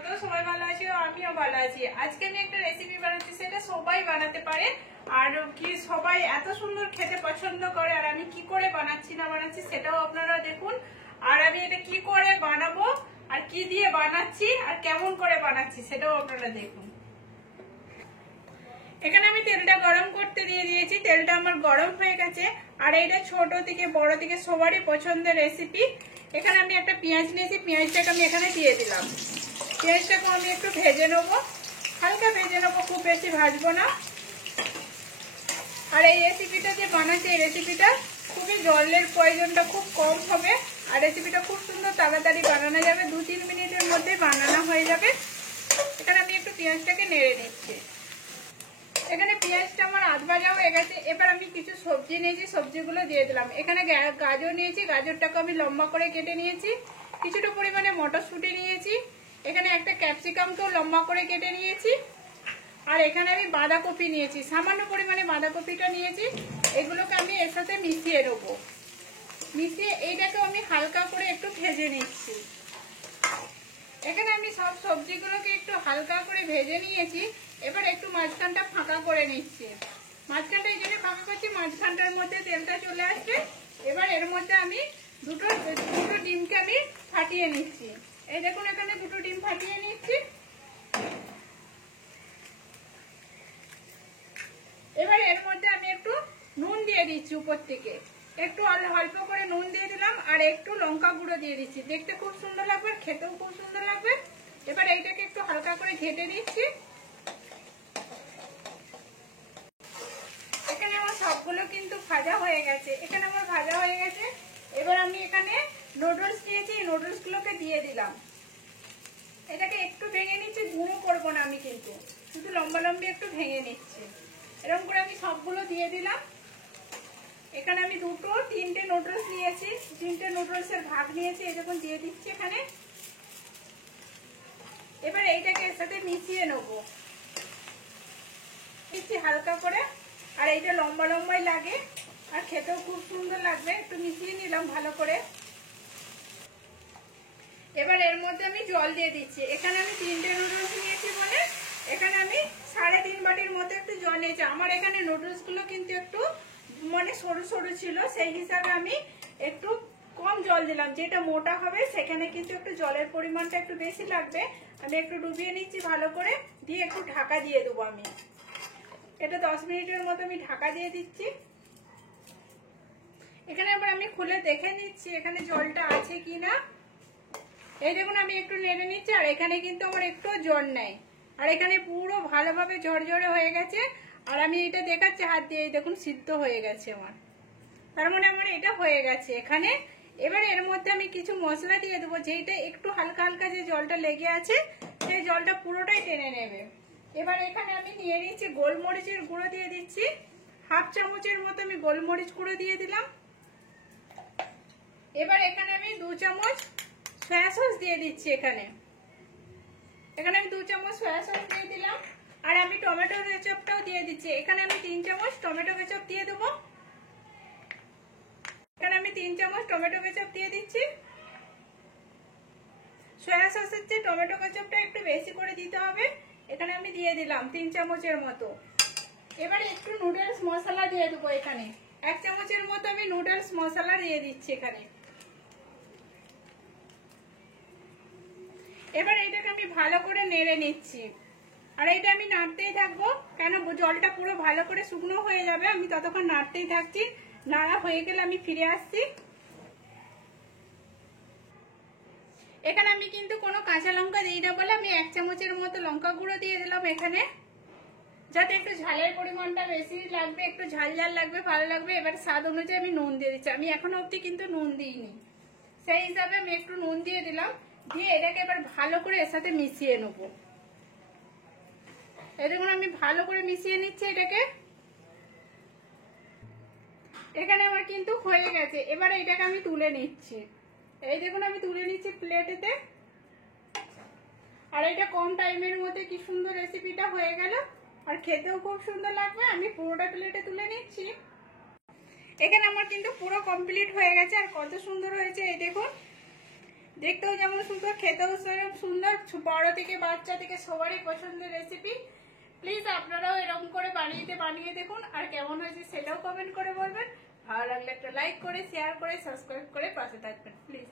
স্বাগত। সবাই ভালো আছি, আমিও ভালো আছি। আজকে আমি একটা রেসিপি বানাচ্ছি, সেটা সবাই বানাতে পারে আর কি সবাই এত সুন্দর খেতে পছন্দ করে। আর আমি কি করে বানাচ্ছি না বানাচ্ছি সেটাও আপনারা দেখুন। আর আমি এটা কি করে বানাবো আর কি দিয়ে বানাচ্ছি আর কেমন করে বানাচ্ছি সেটাও আপনারা দেখুন। এখানে আমি তেলটা গরম করতে দিয়ে দিয়েছি, তেলটা আমার গরম হয়ে গেছে। আর এইটা ছোট থেকে বড় থেকে সবারই পছন্দের রেসিপি। এখানে আমি একটা পেঁয়াজ নিয়েছি, পেঁয়াজটাকে আমি এখানে দিয়ে দিলাম। পেঁয়াজটাকে আমি একটু ভেজে নেবো, হালকা ভেজে নেবো, খুব বেশি ভাজবো না। আর এই রেসিপিটা যে বানাচ্ছি, এই রেসিপিটা খুবই জলের প্রয়োজনটা খুব কম হবে। আর রেসিপিটা খুব সুন্দর তাড়াতাড়ি বানানো যাবে, 2-3 মিনিটের মধ্যে বানানো হয়ে যাবে। এখানে আমি একটু পেঁয়াজটাকে নেড়ে নিচ্ছি। এখানে পেঁয়াজটা আমার আধ ভাজা হয়ে গেছে। এবার আমি কিছু সবজি নিয়েছি, সবজিগুলো দিয়ে দিলাম। এখানে গাজর নিয়েছি, গাজরটাকে আমি লম্বা করে কেটে নিয়েছি। কিছুটা পরিমাণে মটরশুঁটি নিয়েছি। এখানে একটা ক্যাপসিকামকেও লম্বা করে কেটে নিয়েছি। আর এখানে আমি বাঁধাকপি নিয়েছি, সামান্য পরিমাণে বাঁধাকপিটা নিয়েছি। এগুলোকে আমি এর সাথে মিশিয়ে নেবো। মিশিয়ে এইটাকে আমি হালকা করে একটু ভেজে নিচ্ছি। এখানে আমি সব সবজিগুলোকে একটু হালকা করে ভেজে নিয়েছি। এবার একটু মাঝখানটা ফাঁকা করে নিচ্ছি। মাঝখানটা এই জন্য ফাঁকা করছি, মাঝখানটার মধ্যে তেলটা চলে আসবে। এবার এর মধ্যে আমি দুটো ডিমকে আমি ফাটিয়ে নিচ্ছি। এই দেখুন, এখানে দুটো ডিম ফাটিয়ে নিচ্ছি। এবার এর মধ্যে আমি একটু নুন দিয়ে দিচ্ছি উপর থেকে, একটু অল্প করে নুন দিয়ে দিলাম। আর একটু লঙ্কা গুঁড়ো দিয়ে দিচ্ছি, দেখতে খুব সুন্দর লাগবে, খেতেও খুব সুন্দর লাগবে। এবার এইটাকে একটু হালকা করে ঘেটে দিচ্ছি। এখানে আমার সবগুলো কিন্তু ভাজা হয়ে গেছে, এখানে আমার ভাজা হয়ে গেছে। এবার আমি এখানে নুডলস নিয়েছি, নুডলস গুলোকে দিয়ে দিলাম। এটাকে একটু ভেঙে নিচ্ছি, গুঁড়ো করবো না আমি, কিন্তু শুধু লম্বা লম্বি একটু ভেঙে নিচ্ছি। এরকম করে আমি সবগুলো দিয়ে দিলাম। এখানে আমি 2-3টে নুডলস নিয়েছি, 3টে নুডলসের ভাগ নিয়েছি, এই দেখুন দিয়ে দিচ্ছি এখানে। এবার এইটাকে এর সাথে মিশিয়ে নেবো, দিচ্ছি হালকা করে। আর এইটা লম্বা লম্বাই লাগে আর খেতেও খুব সুন্দর লাগবে। একটু মিশিয়ে নিলাম ভালো করে। এবার এর মধ্যে আমি জল দিয়ে দিচ্ছি। এখানে আমি 3টে নুডলস নিয়েছি বলে এখানে আমি 3.5 বাটির মতো একটু জল নিয়েছি। আমার এখানে নুডলস গুলো কিন্তু একটু মানে সরু সরু ছিল, সেই হিসাবে আমি একটু কম জল দিলাম। যেটা মোটা হবে সেখানে কিন্তু একটু জলের পরিমাণটা একটু বেশি লাগবে। আমি একটু ডুবিয়ে নিচ্ছি ভালো করে, দিয়ে একটু ঢাকা দিয়ে দেবো আমি। এটা 10 মিনিটের মতো আমি ঢাকা দিয়ে দিচ্ছি। এখানে আবার আমি খুলে দেখে নিচ্ছি এখানে জলটা আছে কিনা। এই দেখুন, আমি একটু নেড়ে নিচ্ছি। আর এখানে কিন্তু আমার একটু জল নেই, আর এখানে পুরো ভালোভাবে ঝরঝরে হয়ে গেছে। আর আমি এটা দেখাচ্ছি হাত দিয়ে, দেখুন সিদ্ধ হয়ে গেছে আমার। তার মানে আমার এটা হয়ে গেছে এখানে। এবার এর মধ্যে আমি কিছু মশলা দিয়ে দেবো, যেটা একটু হালকা হালকা যে জলটা লেগে আছে সেই জলটা পুরোটাই টেনে নেবে। এবার এখানে আমি নিয়ে নিচ্ছি গোলমরিচের গুঁড়ো দিয়ে দিচ্ছি, 1/2 চামচের মতো আমি গোলমরিচ গুঁড়ো দিয়ে দিলাম। এবার এখানে আমি 2 চামচ সয়া সস দিয়ে দিচ্ছি। এখানে আমি 2 চামচ সয়া সস দিয়ে দিলাম। আর আমি টমেটো কেচাপটাও দিয়ে দিচ্ছি। এখানে আমি 3 চামচ টমেটো কেচাপ দিয়ে দেবো। এখানে আমি 3 চামচ টমেটো কেচাপ দিয়ে দিচ্ছি। সয়া সসের চেয়ে টমেটো কেচাপটা একটু বেশি করে দিতে হবে। এখানে আমি দিয়ে দিলাম 3 চামচের মতো। এবার একটু নুডলস মশলা দিয়ে দেবো। এখানে 1 চামচের মতো আমি নুডলস মশলা দিয়ে দিচ্ছি এখানে। এবার এটাকে আমি ভালো করে নেড়ে নিচ্ছি। আর এটা আমি নাড়তেই থাকবো, কেন জলটা পুরো ভালো করে শুকনো হয়ে যাবে। আমি ততক্ষণ নাড়তেই থাকছি। নাড়া হয়ে গেলে আমি ফিরে আসছি। এখানে আমি কিন্তু কোনো কাঁচা লঙ্কা দিই না বলে আমি 1 চামচের মতো লঙ্কা গুঁড়ো দিয়ে দিলাম এখানে, যাতে একটু ঝালের পরিমাণটা বেশি লাগবে, একটু ঝাল ঝাল লাগবে, ভালো লাগবে। এবার স্বাদ অনুযায়ী আমি নুন দিয়ে দিচ্ছি। আমি এখনো অবধি কিন্তু নুন দিইনি, সেই হিসাবে আমি একটু নুন দিয়ে দিলাম। দিয়ে এটাকে এবার ভালো করে এর সাথে মিশিয়ে নেবো। এই দেখুন, আমি ভালো করে মিশিয়ে নিচ্ছি এটাকে। এখানে আমার কিন্তু হয়ে গেছে। এবার এটাকে আমি তুলে নিচ্ছি। এই দেখুন, আমি তুলে নিচ্ছি প্লেটেতে। আর এটা কম টাইমের মধ্যে কি সুন্দর রেসিপিটা হয়ে গেল, আর খেতেও খুব সুন্দর লাগবে। আমি পুরোটা প্লেটে তুলে নিচ্ছি। এখানে আমার কিন্তু পুরো কমপ্লিট হয়ে গেছে। আর কত সুন্দর হয়েছে এই দেখুন, দেখতেও যেমন সুন্দর, খেতেও সেরকম সুন্দর, বড় থেকে বাচ্চা থেকে সবারই পছন্দের রেসিপি। প্লিজ আপনারাও এরকম করে বানিয়ে দেখুন, আর কেমন হয়েছে সেটাও কমেন্ট করে বলবেন। ভালো লাগলে একটা লাইক করে, শেয়ার করে, সাবস্ক্রাইব করে পাশে থাকবেন প্লিজ।